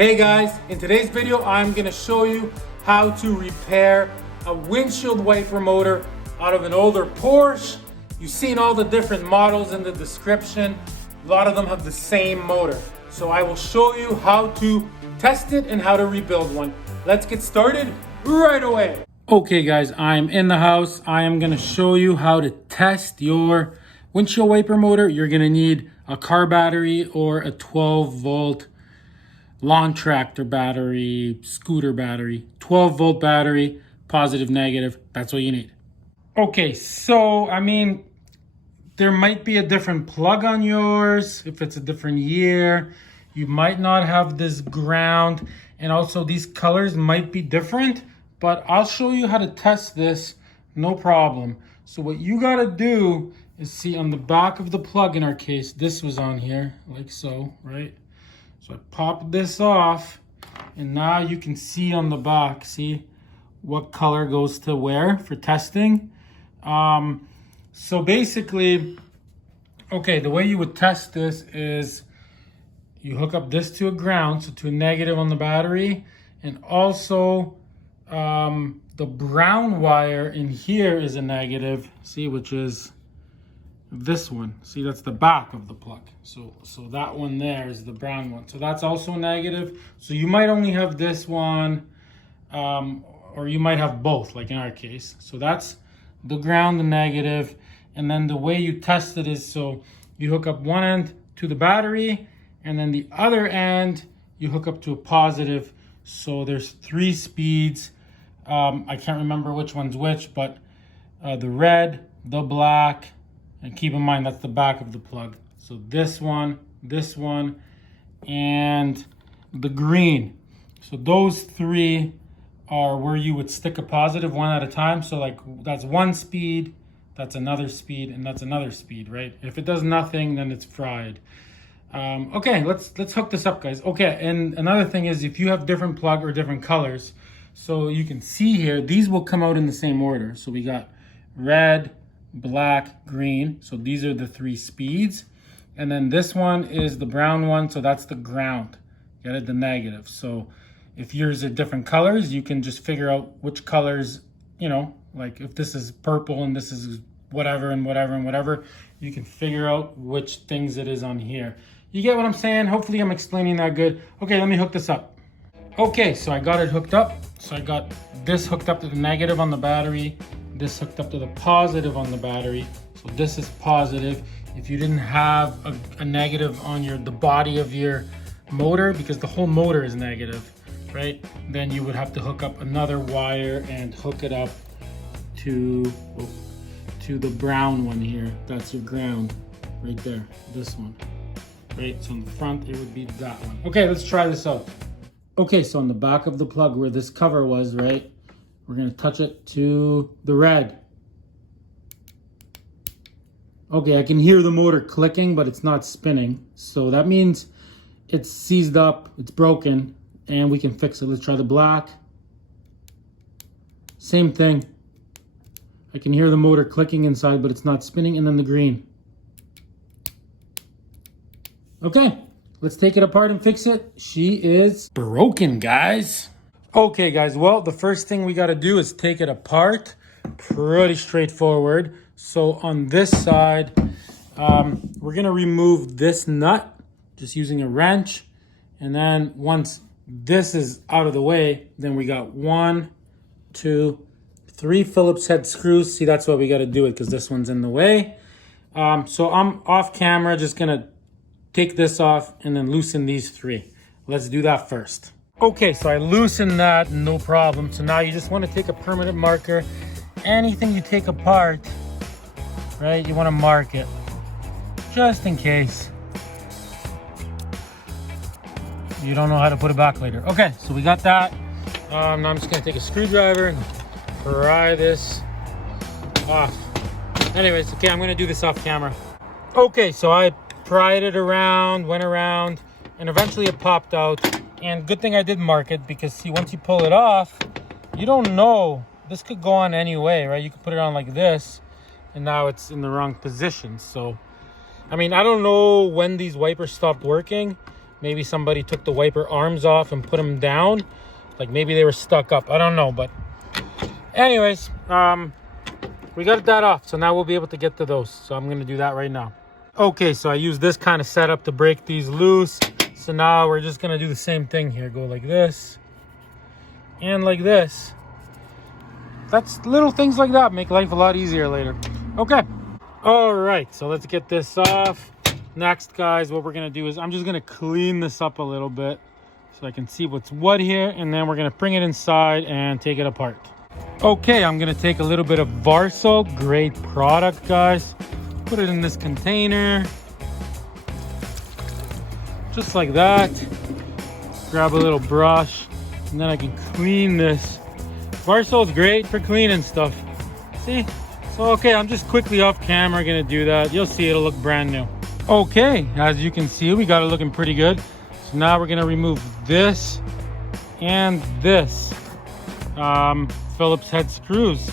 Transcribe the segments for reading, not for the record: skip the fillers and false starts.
Hey guys, in today's video I'm going to show you how to repair a windshield wiper motor out of an older Porsche. You've seen all the different models in the description. A lot of them have the same motor. So I will show you how to test it and how to rebuild one. Let's get started right away. Okay guys, I'm in the house. I am going to show you how to test your windshield wiper motor. You're going to need a car battery or a 12 volt lawn tractor battery, scooter battery, 12 volt battery, positive, negative. That's what you need. Okay, so there might be a different plug on yours. If it's a different year, you might not have this ground. And also these colors might be different, but I'll show you how to test this, no problem. So what you gotta do is see on the back of the plug, in our case, this was on here, like so, right? So I pop this off, and now you can see on the back, see what color goes to where for testing. So basically, okay, the way you would test this is you hook up this to a ground, so to a negative on the battery, and also the brown wire in here is a negative, see, which is this one. See, that's the back of the plug. So that one there is the brown one. So that's also negative. So you might only have this one, or you might have both, like in our case. So that's the ground, the negative. And then the way you test it is, so you hook up one end to the battery, and then the other end you hook up to a positive. So there's 3 speeds. I can't remember which one's which, but the red, the black, and keep in mind that's the back of the plug. So this one, and the green. So those 3 are where you would stick a positive one at a time. So like that's 1 speed, that's another speed, and that's another speed, right? If it does nothing, then it's fried. Okay, let's hook this up, guys. Okay, and another thing is if you have different plug or different colors, so you can see here, these will come out in the same order. So we got red, black, green. So these are the 3 speeds. And then this one is the brown one. So that's the ground. Get it? The negative. So if yours are different colors, you can just figure out which colors, you know, like if this is purple and this is whatever and whatever and whatever, you can figure out which things it is on here. You get what I'm saying? Hopefully I'm explaining that good. Okay, let me hook this up. Okay, so I got it hooked up. So I got this hooked up to the negative on the battery. This hooked up to the positive on the battery. So this is positive. If you didn't have a negative on the body of your motor, because the whole motor is negative, right? Then you would have to hook up another wire and hook it up to the brown one here. That's your ground right there, this one, right? So on the front, it would be that one. Okay, let's try this out. Okay, so on the back of the plug where this cover was, right? We're gonna touch it to the red. Okay, I can hear the motor clicking, but it's not spinning. So that means it's seized up, it's broken, and we can fix it. Let's try the black. Same thing. I can hear the motor clicking inside, but it's not spinning. And then the green. Okay, let's take it apart and fix it. She is broken, guys. Okay, guys, well, the first thing we got to do is take it apart. Pretty straightforward. So on this side, we're going to remove this nut just using a wrench. And then once this is out of the way, then we got 1, 2, 3 Phillips head screws. See, that's why we got to do it, because this one's in the way. So I'm off camera, just going to take this off and then loosen these 3. Let's do that first. Okay, so I loosened that, no problem. So now you just want to take a permanent marker. Anything you take apart, right, you want to mark it, just in case you don't know how to put it back later. Okay, so we got that. Now I'm just going to take a screwdriver and pry this off. Anyways, okay, I'm going to do this off camera. Okay, so I pried it around, went around, and eventually it popped out. And good thing I did mark it, because see, once you pull it off, you don't know. This could go on any way, right? You could put it on like this, and now it's in the wrong position. So, I don't know when these wipers stopped working, Maybe somebody took the wiper arms off and put them down. Like maybe they were stuck up. I don't know, but anyways, we got that off. So now we'll be able to get to those. So I'm gonna do that right now. Okay, so I use this kind of setup to break these loose. So now we're just gonna do the same thing here. Go like this and like this. That's little things like that make life a lot easier later. Okay. All right, so let's get this off. Next, guys, what we're gonna do is I'm just gonna clean this up a little bit so I can see what's what here, and then we're gonna bring it inside and take it apart. Okay, I'm gonna take a little bit of Varsol, great product, guys. Put it in this container, just like that. Grab a little brush, and then I can clean this. Varsol is great for cleaning stuff. See? So, okay, I'm just quickly off camera gonna do that. You'll see it'll look brand new. Okay, as you can see, we got it looking pretty good. So now we're gonna remove this and this Phillips head screws.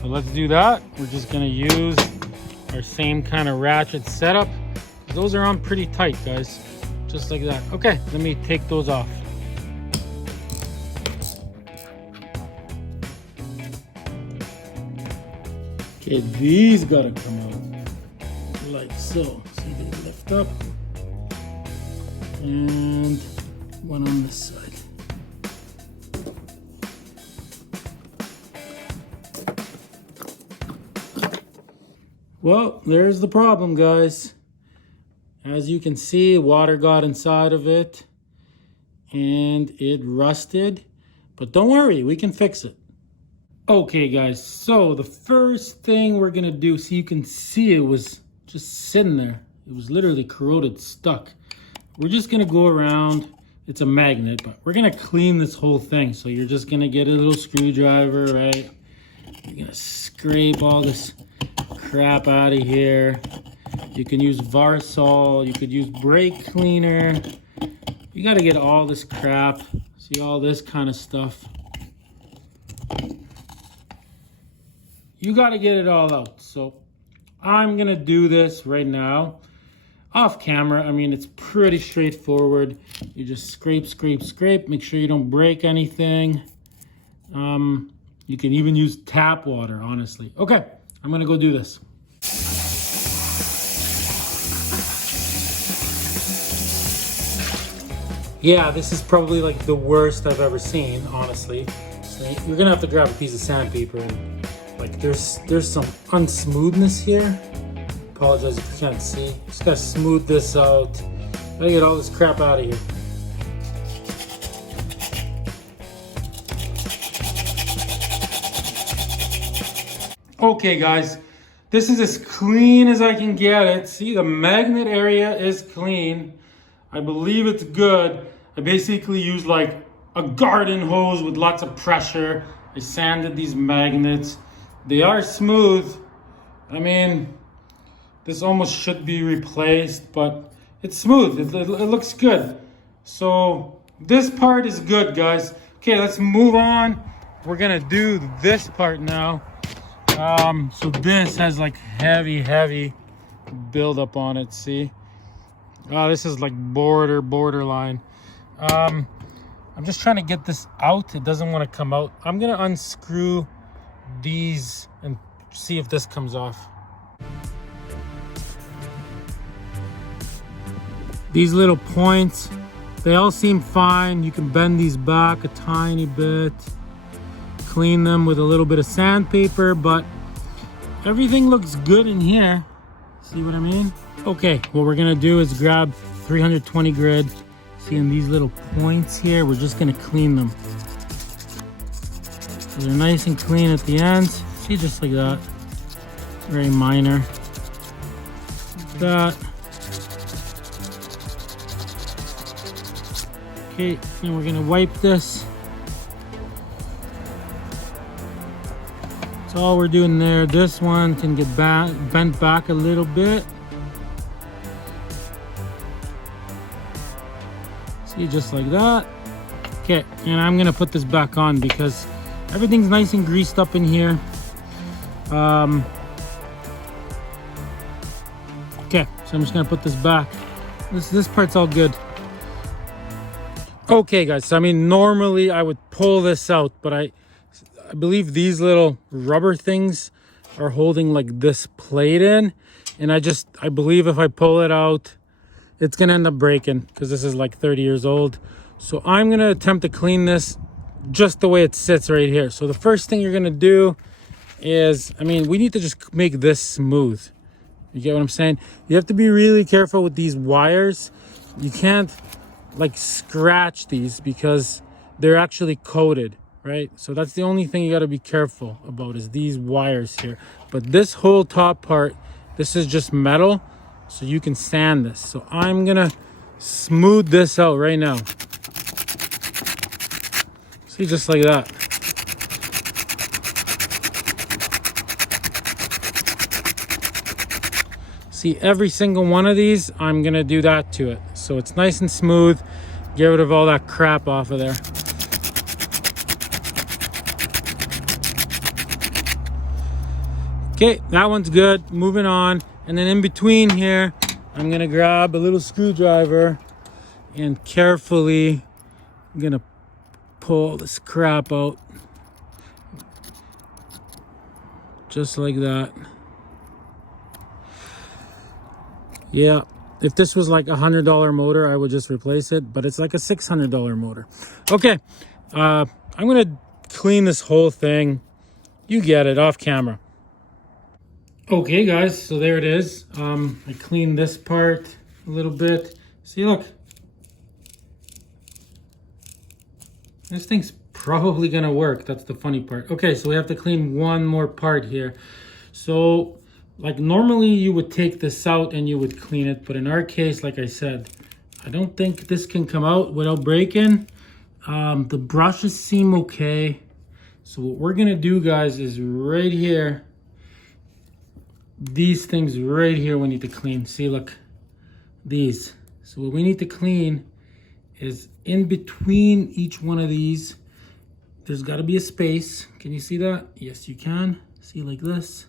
So let's do that. We're just gonna use our same kind of ratchet setup. Those are on pretty tight, guys, just like that. Okay, let me take those off. Okay, these gotta come out like so. See, they lift up, and one on this side. Well, there's the problem, guys. As you can see, water got inside of it and it rusted, but don't worry, we can fix it. Okay, guys, so the first thing we're gonna do, so you can see it was just sitting there. It was literally corroded, stuck. We're just gonna go around. It's a magnet, but we're gonna clean this whole thing. So you're just gonna get a little screwdriver, right? You're gonna scrape all this crap out of here. You can use Varsol, you could use brake cleaner. You gotta get all this crap. See, all this kind of stuff. You gotta get it all out. So I'm gonna do this right now off camera. I mean, it's pretty straightforward. You just scrape, scrape, scrape. Make sure you don't break anything. You can even use tap water, honestly. Okay, I'm gonna go do this. Yeah, this is probably like the worst I've ever seen, honestly. So you're gonna have to grab a piece of sandpaper and like there's some unsmoothness here. Apologize if you can't see. Just gotta smooth this out. Gotta get all this crap out of here. Okay, guys, this is as clean as I can get it. See, the magnet area is clean. I believe it's good. I basically used like a garden hose with lots of pressure. I sanded these magnets. They are smooth. I mean, this almost should be replaced, but it's smooth. It looks good. So this part is good, guys. Okay, let's move on. We're gonna do this part now. So this has like heavy buildup on it, see? This is like borderline. I'm just trying to get this out. It doesn't want to come out. I'm gonna unscrew these and see if this comes off. These little points, they all seem fine. You can bend these back a tiny bit, clean them with a little bit of sandpaper, but everything looks good in here. See what I mean? Okay, what we're gonna do is grab 320 grit. Seeing these little points here, we're just gonna clean them. So they're nice and clean at the ends. See, just like that. Very minor. Like that. Okay, and we're gonna wipe this. That's all we're doing there. This one can get bent back a little bit. See, just like that. Okay, and I'm gonna put this back on because everything's nice and greased up in here. Okay, so I'm just gonna put this back. This part's all good. Okay guys, so I mean normally I would pull this out, but I believe these little rubber things are holding like this plate in, and I believe if I pull it out it's gonna end up breaking because this is like 30 years old. So I'm gonna attempt to clean this just the way it sits right here. So the first thing you're gonna do is, I mean, we need to just make this smooth. You get what I'm saying? You have to be really careful with these wires. You can't like scratch these because they're actually coated, right? So that's the only thing you got to be careful about is these wires here. But this whole top part, this is just metal, so you can sand this. So I'm gonna smooth this out right now. See, just like that. See, every single one of these, I'm gonna do that to it. So it's nice and smooth. Get rid of all that crap off of there. Okay, that one's good. Moving on. And then in between here, I'm gonna grab a little screwdriver and carefully, I'm gonna pull this crap out. Just like that. Yeah, if this was like $100 motor, I would just replace it, but it's like a $600 motor. Okay, I'm gonna clean this whole thing. You get it, off camera. Okay guys, so there it is. I cleaned this part a little bit. See, look. This thing's probably gonna work. That's the funny part. Okay, so we have to clean one more part here. So, like normally you would take this out and you would clean it, but in our case, like I said, I don't think this can come out without breaking. The brushes seem okay. So what we're gonna do, guys, is right here, these things right here we need to clean. See, look, these. So what we need to clean is in between each one of these, there's got to be a space. Can you see that? Yes, you can. See, like this.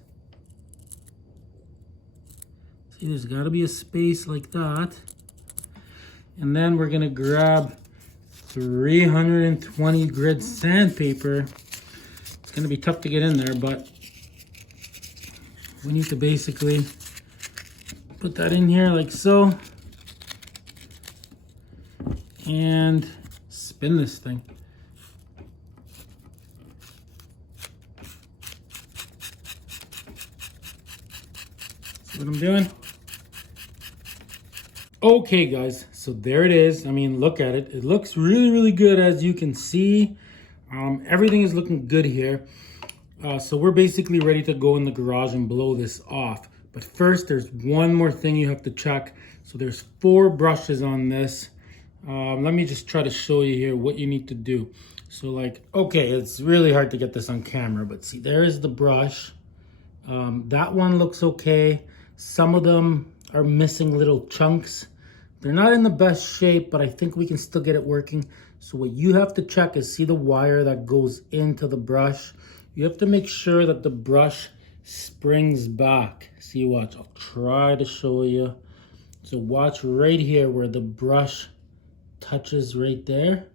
See, there's got to be a space like that. And then we're going to grab 320 grit sandpaper. It's going to be tough to get in there, but we need to basically put that in here like so. And spin this thing. See what I'm doing? Okay guys, so there it is. I mean, look at it. It looks really, really good, as you can see. Everything is looking good here. So we're basically ready to go in the garage and blow this off. But first, there's one more thing you have to check. So there's 4 brushes on this. Let me just try to show you here what you need to do. So like, okay, it's really hard to get this on camera, but see, there is the brush. That one looks okay. Some of them are missing little chunks. They're not in the best shape, but I think we can still get it working. So what you have to check is, see the wire that goes into the brush? You have to make sure that the brush springs back. See, watch, I'll try to show you. So watch right here where the brush touches right there.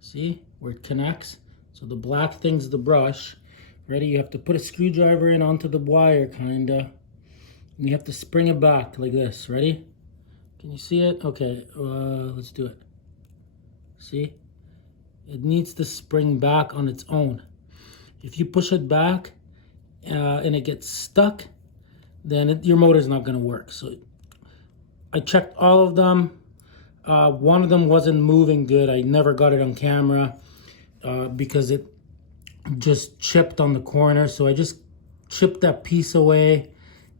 See where it connects? So the black thing's the brush. Ready? You have to put a screwdriver in onto the wire, kinda. And you have to spring it back like this. Ready? Can you see it? Okay, let's do it. See? It needs to spring back on its own. If you push it back and it gets stuck, then your motor's not gonna work. So I checked all of them. One of them wasn't moving good. I never got it on camera because it just chipped on the corner. So I just chipped that piece away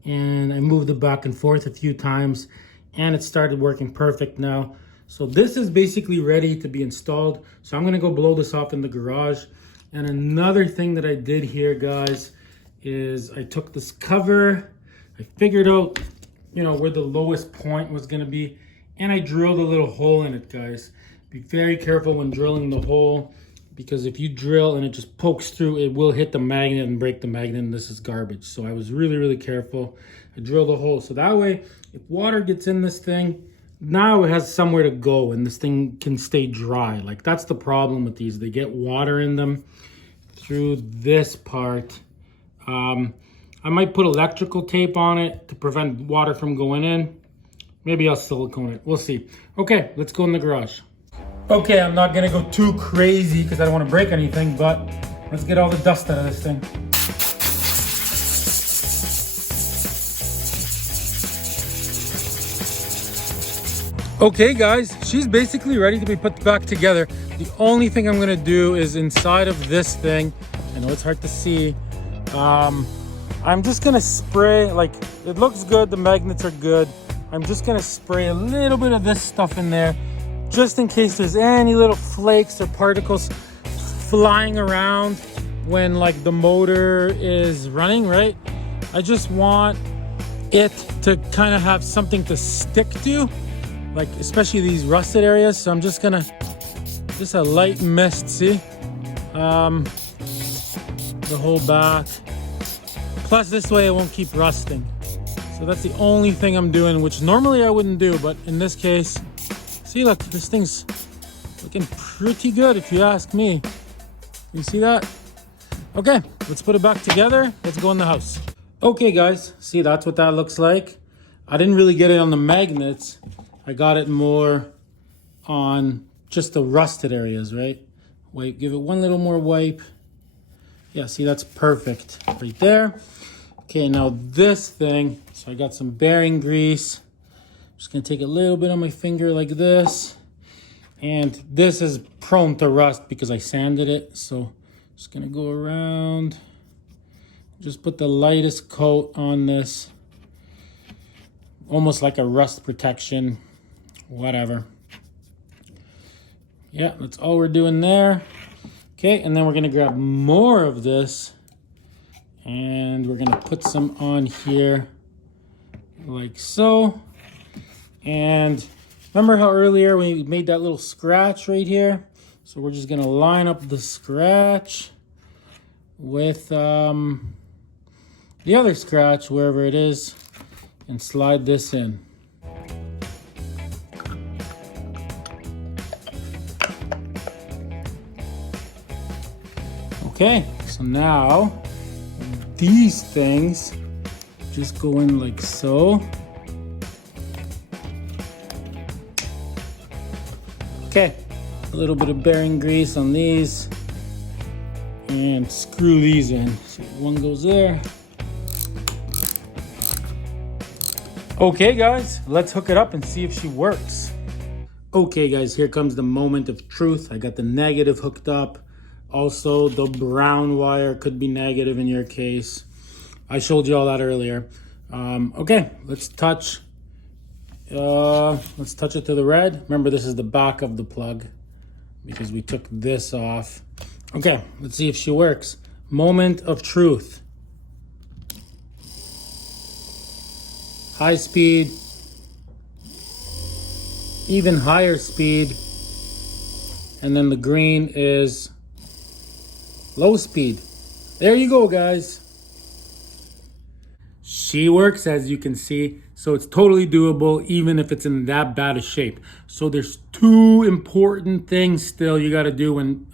and I moved it back and forth a few times and it started working perfect now. So this is basically ready to be installed. So I'm gonna go blow this off in the garage. And another thing that I did here, guys, is I took this cover, I figured out, you know, where the lowest point was gonna be, and I drilled a little hole in it, guys. Be very careful when drilling the hole, because if you drill and it just pokes through, it will hit the magnet and break the magnet, and this is garbage. So I was really, really careful. I drilled a hole, so that way, if water gets in this thing, now it has somewhere to go and this thing can stay dry. Like that's the problem with these. They get water in them through this part. I might put electrical tape on it to prevent water from going in. Maybe I'll silicone it. We'll see. Okay, let's go in the garage. Okay, I'm not gonna go too crazy because I don't want to break anything, but let's get all the dust out of this thing. Okay guys, she's basically ready to be put back together. The only thing I'm gonna do is inside of this thing, I know it's hard to see, I'm just gonna spray, like it looks good, the magnets are good. I'm just gonna spray a little bit of this stuff in there just in case there's any little flakes or particles flying around when like the motor is running, right? I just want it to kind of have something to stick to, like especially these rusted areas. So I'm just gonna, just a light mist, see? The whole back. Plus this way it won't keep rusting. So that's the only thing I'm doing, which normally I wouldn't do, but in this case, see, look, this thing's looking pretty good if you ask me. You see that? Okay, let's put it back together. Let's go in the house. Okay guys, see, that's what that looks like. I didn't really get it on the magnets. I got it more on just the rusted areas, right? Wait, give it one little more wipe. Yeah, see, that's perfect right there. Okay, now this thing, so I got some bearing grease. Just gonna take a little bit on my finger like this. And this is prone to rust because I sanded it. So just gonna go around. Just put the lightest coat on this. Almost like a rust protection, whatever. Yeah, that's all we're doing there. Okay, and then we're gonna grab more of this and we're gonna put some on here like so. And remember how earlier we made that little scratch right here? So we're just gonna line up the scratch with the other scratch, wherever it is, and slide this in. Okay, so now these things just go in like so. Okay, a little bit of bearing grease on these and screw these in. So one goes there. Okay guys, let's hook it up and see if she works. Okay guys, here comes the moment of truth. I got the negative hooked up. Also, the brown wire could be negative in your case. I showed you all that earlier. Okay, let's touch it to the red. Remember, this is the back of the plug because we took this off. Okay, let's see if she works. Moment of truth. High speed, even higher speed, and then the green is low speed. There you go, guys. She works, as you can see, so it's totally doable even if it's in that bad a shape. So there's two important things still you got to do when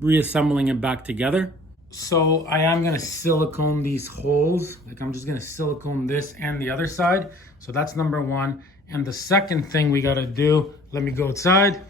reassembling it back together. So I am going to silicone these holes. Like I'm just going to silicone this and the other side. So that's number one. And the second thing we got to do, let me go outside.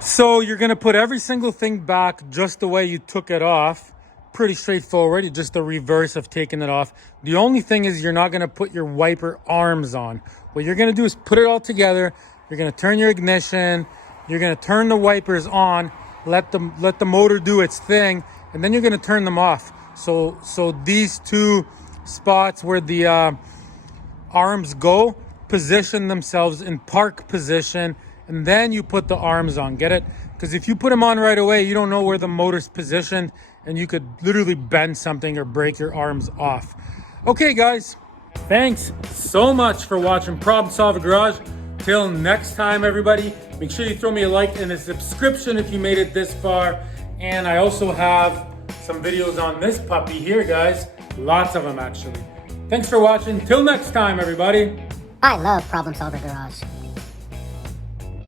So you're going to put every single thing back just the way you took it off. Pretty straightforward, just the reverse of taking it off. The only thing is you're not going to put your wiper arms on. What you're going to do is put it all together. You're going to turn your ignition. You're going to turn the wipers on. Let the motor do its thing. And then you're going to turn them off. So these two spots where the arms go, position themselves in park position. And then you put the arms on, get it? Because if you put them on right away, you don't know where the motor's positioned and you could literally bend something or break your arms off. Okay, guys, thanks so much for watching Problem Solver Garage. Till next time, everybody, make sure you throw me a like and a subscription if you made it this far. And I also have some videos on this puppy here, guys. Lots of them, actually. Thanks for watching. Till next time, everybody. I love Problem Solver Garage.